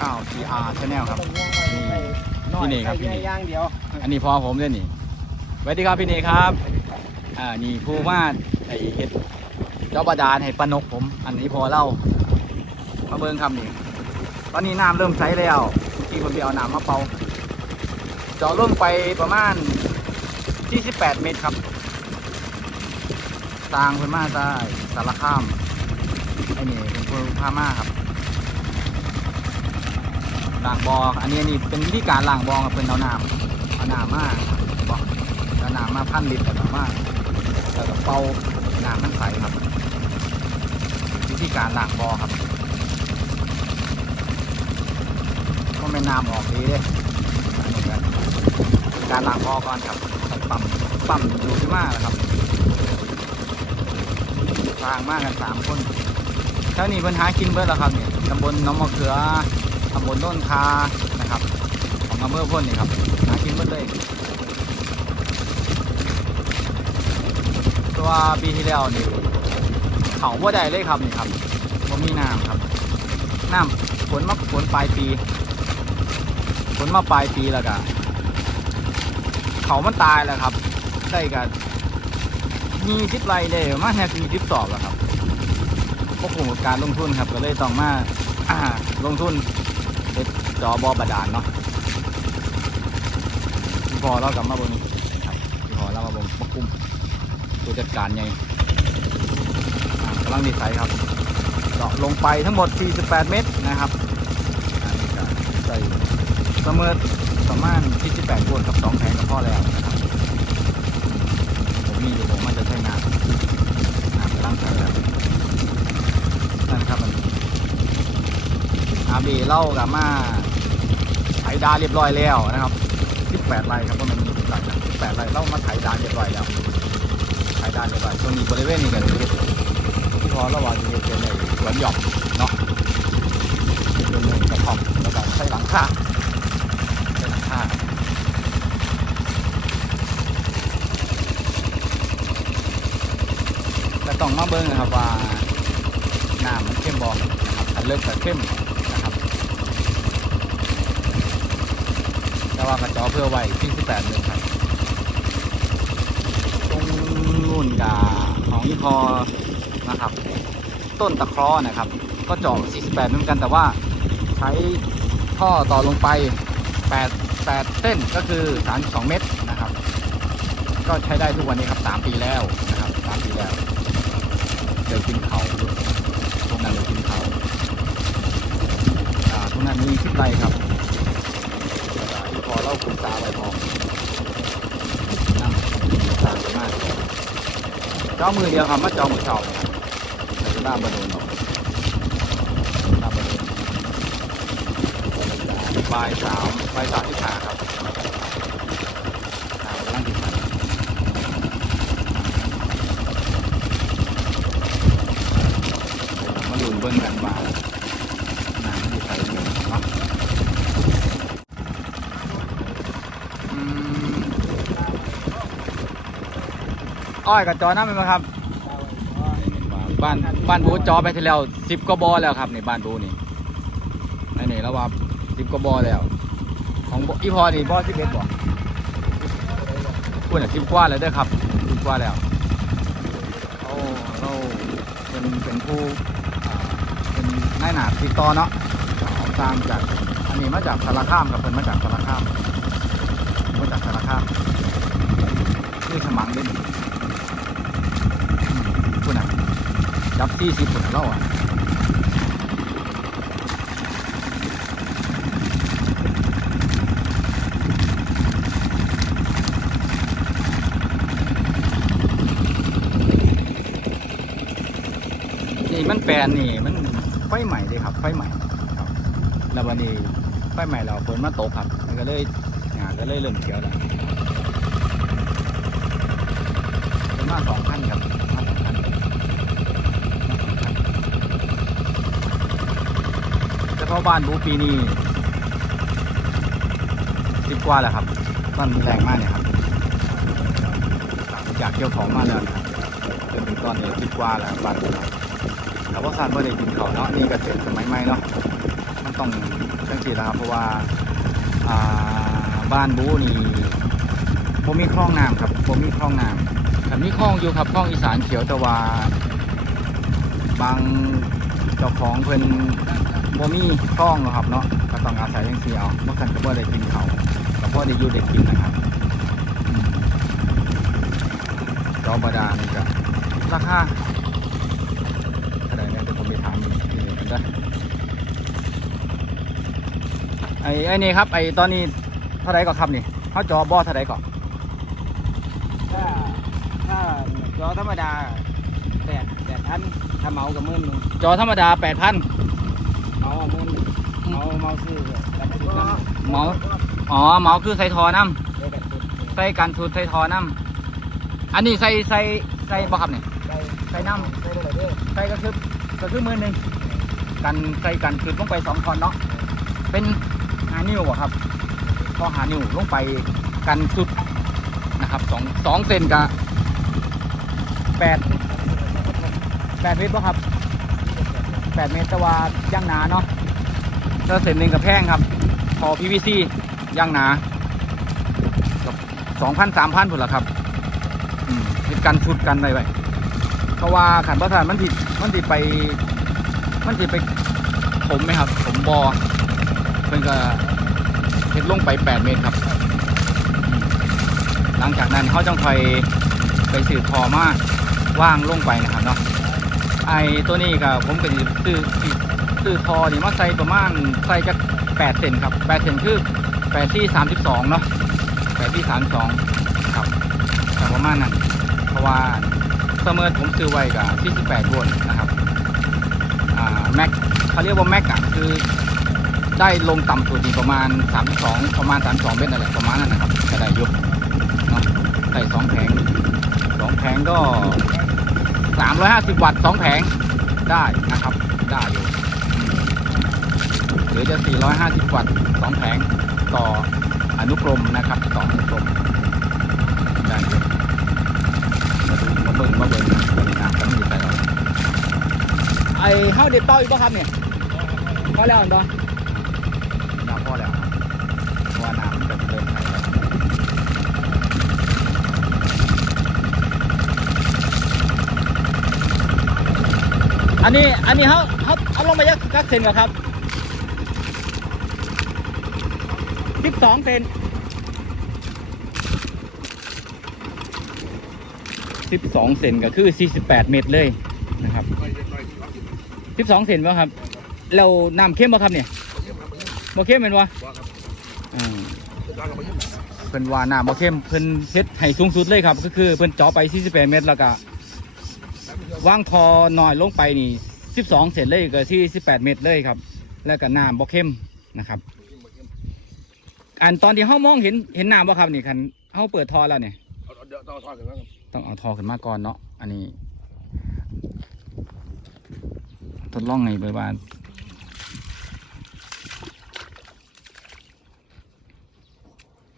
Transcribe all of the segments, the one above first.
9 TR Channel ครับน้อยพี่เนครับพี่เนใส่ย่างเดียว อันนี้พอผมด้วยนี่สวัสดีครับพี่เนครับอ่านี่ผู้ว่าไอเฮ็ดเจ้าบาดาลให้ปานกผม อันนี้พอเล่ามาเบิ่งครับนี่ตอนนี้น้ำเริ่มใสแล้วเมื่อกี้ผมไปเอาน้ำมาเป่าเจาะลงไปประมาณ28เมตรครับสร้างเพิ่นมาใต้สารคามไอ้นี่เป็นเพิ่นพามาครับ ล้างบออันนี้นี่เป็นวิธีการล้างบอกับเพิ่นเอาน้ำเอาน้ำมาบอเอาน้ำมาพันลิตรแล้วก็มาแล้วก็เป่าน้ำมันใสครับ วิธีการล้างบอครับก็ไม่นน้ำออกดีเด้อันนี้ก็เป็นการล้างบอก่อนครับปั๊มปั๊มดูขึ้นมาแล้วครับทางมากกันสามคนเท่นี้ปัญหากินเบิดแล้วครับเนี่ยตำบลน้องมะเขือ ตำบลโน่นคานะครับ ของอำเภอพ่นนี่ครับหากินเบิดเลย ตัวปีที่แล้วนี่เขาว่าได้เลยครับนี่ครับว่ามีน้ำครับน้ำฝนมาฝนปลายปีฝนมาปลายปีแล้วก็เขามันตายแล้วครับ ได้กันมีทิปไรเลยมาแค่มีทิปสอบแล้วครับพวกผมการลงทุนครับก็เลยต้องมาลงทุน็จอบอบาดาลเนาะพ่อเรากลับมาบนครับพี่พอเรามาบนมาคุมตัวจัดการไงอ่กำลังดีไซน์ครับเจาะลงไปทั้งหมด 48 เมตรนะครับใส่เสมอประมาณ48คนกับ 2แผงกับพ่อแล้วนะครับผมมีอยู่ผมมันจะใช้งานงานกำลังใช้แล้วนั่นครับมัน อาบีเล่ากับมาไถดาเรียบร้อยแล้วนะครับ18ไร่ครับว่ามันมีไร่นะ18ไร่เล่ามาไถดาเรียบร้อยแล้วไถดาเรียบร้อยตรงนี้บริเวณนี้กันที่พอระหว่างที่เป็นในสวนหย่อมเนาะเป็นในกระท่อมแล้วก็ใช้หลังคาใช้หลังคาก็ต้องมาเบิ้งนะครับว่าน้ำมันเข้มบ่นะครับถ้าเลิกก็เข้มนะครับ แต่ ว่ากระจอเพื่อไว้ที่18เลยครับตรงนู่นกาของยี่พอนะครับ ต้นตะเคราะห์นะครับ ก็เจาะ48เหมือนกันแต่ว่าใช้ท่อต่อลงไป 8 8 เส้นก็คือ 32 เมตรนะครับ ก็ใช้ได้ทุกวันนี้ครับ 3 ปีแล้วนะครับ3ปีแล้วเดี๋ยวกินเขาดูตรงนั้นเดี๋ยวกินเขาตรงนั้นมีคลิปไรครับ พอเล่าคุณตาไว้พอนั่งตามมากเจ้ามือเดียวครับมาจองมือเช้าครับแต่เวลาบโดนหรอกเวลาบโดนบ่ายสามบ่ายสามที่ขาครับอ่ากำลังติดมัน มาลุ้นเบิ่งกันว่าน้ำที่ใส่เงินเนาะอืม อ้อยกับจอน้ำเป็นไหมครับบ้านบ้านบูจอไปที่แล้วสิบกว่าบอแล้วครับนี่บ้านบูนี่นี่นี่แล้วว่าสิบกว่าบอแล้ว ของบ่อีพอนี่บอสิบเอ็ดบ่คุณอะสิบกว่าแล้วเด้อครับสิบกว่าแล้วโอ้เราเป็นเป็นผู้อ่าเป็นนายหนาติดต่อเนาะเอาตามจากอันนี้มาจากสารคามครับเป็นมาจากสารคามมาจากสารคามชื่อสมังเด่นคุณอะ จับที่สิบคนเราอะนี่มันแปลนนี่มันไฟใหม่เลยครับไฟใหม่ครับแล้ววันนี้ไฟใหม่เราฝนมาตกครับมันก็เลยงานก็เลยเริ่มเขียวแล้วเป็นมาสองพันครับมาสองพัน เฉพาบ้านบูปีนี้สิบกว่าแล้วครับต้นแรงมากเนี่ยครับจากเกี่ยวของมาแล้วนะครับจนถึงตอนนี้สิบกว่าแล้วบ้านบูแต่ว่าซานไม่ได้กินเขาเนาะนี่ก็เสร็จสมัยใหม่เนาะมันต้องจังสีแล้วครับเพราะว่าอ่าบ้านบูนี่ผมมีคลองน้ำครับผมมีคลองน้ำแต่มีคลองอยู่ครับคลองอีสานเขียวแต่ว่าบางเจ้าของเพิ่น บ่มีคลองหรอกครับเนาะก็ต้องอาศัยจังซี่เอาเมื่อกันก็บ่ได้กินเขาวก็บ่ได้อยู่ได้กินนะครับอืมจอบาดาลนี่ก็ราคาเท่าไหร่เนี่ยเดี๋ยวผมไปถามอีกทีหนึงกันเด้อไอ้ไอ้นี่ครับไอ้ตอนนี้เท่าไหร่ก็ครับนี่เขาจอบ่เท่าไหร่ก็ถ้าถ้าจอธรรมดาแปดแปดพันถ้าเมากับมื่นหนึ่งจอธรรมดา8,000เมามื่นหนึ่งเมาเมาซื้อกันซื้อน้ำเหมาอ๋อเหมาคือใส่ทอน้ำเลยกันซื้อใส่กันสูตรใส่ทอน้ำอันนี้ใส่ใส่ใส่บ่ครับเนี่ย ได้ใส่น้ำได้เลยเด้อใส่ก็คือก็คือมือหนึ่งกันใส่กันคือลงไปสองทอนเนาะเป็นหานิ้วบ่ครับก็หานิ้วลงไปกันสุดนะครับสองสองเซนกับแปดแปดเมตรป่ะครับแปดเมตรแต่ว่าย่างหนาเนาะ แล้วเซนหนึ่งกับแพงครับพอ PVC ย่างหนากับสองพันสามพันผุนละครับเป็นกันชุดกันไปไปเพราะว่าขันประธานมันติดมันติดไป มันติดไปผมไหมครับ ผมบอเพิ่นก็เฮ็ดลงไป8เมตรครับ หลังจากนั้นเขาจังคอยไปสืบทอมาว่างลงไปนะครับเนาะไอตัวนี้ก็ผมก็สิซื้อ สิซื้อทอนี่มาใส่ประมาณใส่จาก8เซนครับ8เซนคือ8ที่32เนาะ8ที่32ครับแต่ประมาณนั้นเพราะว่าเสมอผมซื้อไว้กับ48โวลต์นะครับอ่าแม็กเขาเรียกว่าแม็กอะคือได้ลงต่ำสุดนี่ประมาณ 32 ประมาณ 32 เมตรนั่นแหละประมาณนั้นนะครับก็ได้ยุบเนาะได้สองแผงสองแผงก็ 350 วัตต์สองแผงได้นะครับ ได้อยู่ หรือจะ 450 วัตต์สองแผงต่ออนุกรมนะครับต่ออนุกรมได้อยู่มาดูมาเบิ่งมาเบิ่งตอนนี้น้ำกำลังอยู่ใต้เราไอ้เฮาเด็ดเป้าอีกป่ะครับเนี่ยพอแล้วเนาะน้ำพอแล้วครับเพราะว่าน้ำมันจะเริ่มไหลแล้วอันนี้อันนี้เขาเขาเอาลงไปยักยักเซนก่อนครับ สิบสองเซน12เซนก็คือ48เมตรเลยนะครับ12เซนป่ะครับ เราน้ำเข้มป่ะครับเนี่ยบ่เข้มเป็นวะเพิ่นว่าน้ำบ่เข้มเพิ่นเฮ็ดให้สูงสุดเลยครับ ก็คือเพิ่นจาะไป48เมตรแล้วก็วางคอหน่อยลงไปนี่12เซนเลยก็ที่18เมตรเลยครับ แล้วก็น้ำบ่เข้มนะครับ อันตอนที่เฮามองเห็นเห็นน้ำบ่ครับนี่คันเฮาเปิดทอแล้วเนี่ยเดี๋ยวต้องทอดกันแล้วครับต้องเอาทอขึ้นมาก่อนเนาะอันนี้ ทดลองไงเบอร์บาน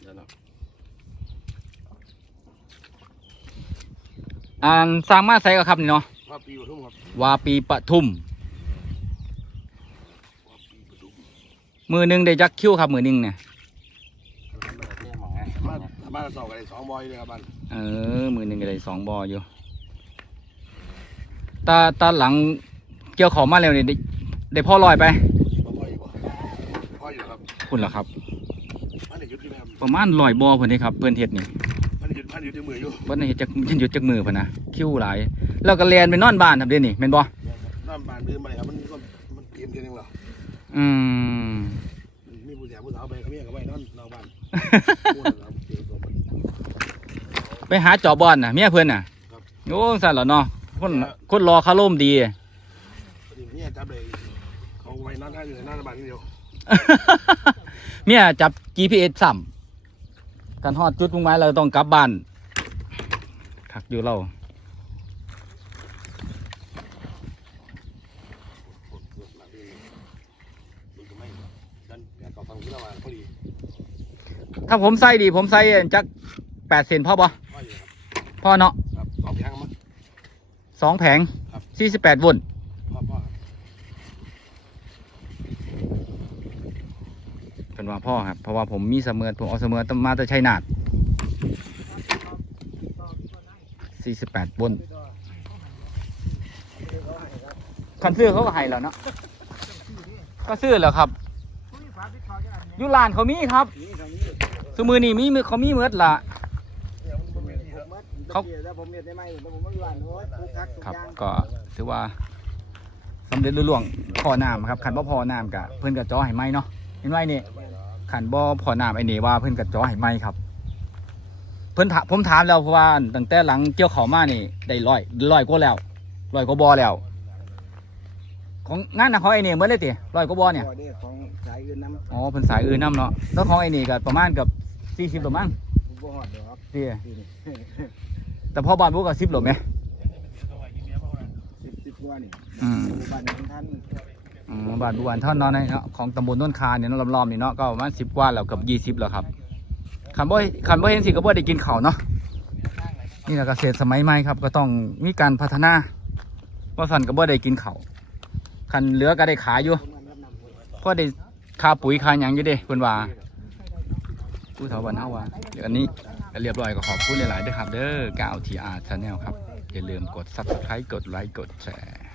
เดี๋ยวนะอ่านสร้างมาใส่ก็ครับนี่เนาะว่าปีปทุมครับวาปีปทุม ว่าปีปทุมมือหนึ่งได้จักคิ้วครับมือหนึ่งเนี่ยเนี่ยมองไงบ้านบ้านเราสองกันเลยสองบอยเลยครับบ้านเออมือหนึ่งก็ได้สองบออยู่ตาตาหลังเกี่ยวของมาแล้วเนี่ยได้ได้พ่อลอยไปบ่บอยอยู่บ่พ่ออยู่ครับคุณเหรอครับบ้านเด็กยุดที่ไหมครับประมาณลอยบอเพิ่นนี่ครับเพิ่นเฮ็ดนี่บ้านหยุดบ้านหยุดที่มืออยู่เพิ่นเฮ็ดจักยันหยุดจักมือเพิ่นนะคิ้วหลาย แล้วก็เรียนไปนอนบ้านครับเดี๋ยวนี้แม่นบ่น้ำบานพื้นมาครับมันก็มันเตรียมเทียนเองเหรออืม มีผู้แสบผู้สาวไปเขาเมียกับไปนอนนอกบ้านม่วนครับเจอตัวมัน ไปหาจอบอลน่ะเมียเพื่อนน่ะครับโอ้สั่นเหรอเนาะคนคนรอคาร่มดีเนี่ยจับเลยเขาไปนอนท่าอยู่ในหน้าบ้านนี่เดียวเมียจับ GPS ซ้ำกันฮอดจุดมุ่งหมายเราต้องกลับบ้านทักอยู่เรามันก็ไม่ดันอยากกับฟังที่เราพอดีถ้าผมใส่ดีผมใส่จักแปดเซนพ่อบ่พ่ออยู่ครับ พ่อเนาะครับสองแผงมั้ง สองแผงครับ สี่สิบแปดโวลต์พ่อพ่อเป็นว่าพ่อครับ เพราะว่าผมมีเสมอผมเอาเสมอมาแต่ชัยนาท48บนคันซื้อเขาก็ให้แล้วเนาะก็ซื้อแล้วครับอยุลานเขามีครับ นี่ทางนี้ สมือนี่มีมือเขามีเมืดละผมมัด เขาเดี๋ยวแล้วผมเรียนได้ไหมแล้วผมก็อยู่อ่านโน้ตทุกทักทุกครับ อย่างก็ถือว่าสำเร็จรุ่ล่วงพอน้ำครับขันบ่พอน้ำกะเพื่อนกับจอให้ไหมเนาะเห็นไหมนี่ขันบ่พอน้ำไอ้นี่ว่าเพื่อนกับจอให้ไหมครับ เพื่อนถามผมถามแล้วเพราะว่าตั้งแต่หลังเกี่ยวเขาวมานี่ได้ร้อยร้อยกว่าแล้วร้อยกว่าบอแล้ว ของงานนะของไอ้นี่เมื่อไรติร้อยกว่าบอเนี่ย บ่ได้ของสายอื่นน้ำอ๋อเป็นสายอื่นน้ำเนาะแล้วของไอ้นี่ก็ประมาณกับสี่สิบหรือมั้งผมบ่ฮอดดอกพี่ปีนี้ แต่พอบานบุกกับสิบหรือไหมสิบสิบกว่านี่อืมบ้านของท่านอืมบาทบุวันเท่านั้นเนาะของตำบลต้นคาเนี่ยเนาะล้อมๆนี่เนาะก็ประมาณสิบกว่าแล้วเกับยี่สิบแล้วครับคันบ่คันบ่เห็นสิก็บ่ได้กินข้าวเนาะนี่แหละเกษตรสมัยใหม่ครับ ก็ต้องมีการพัฒนาว่าสันก็บ่ได้กินข้าวคันเหลือก็ได้ขายอยู่ผมมันรับนำคนเพราะได้ค่าปุ๋ยค่าหยังอยู่เด้เพิ่นว่าผู้เฒ่าบ้านเฮาว่าเดี๋ยวอันนี้ ก็เรียบร้อยก็ขอบคุณหลายๆเด้อครับเด้อกาวทีอาร์ชาแนลครับ อย่าลืมกด Subscribe กดไลค์กดแชร์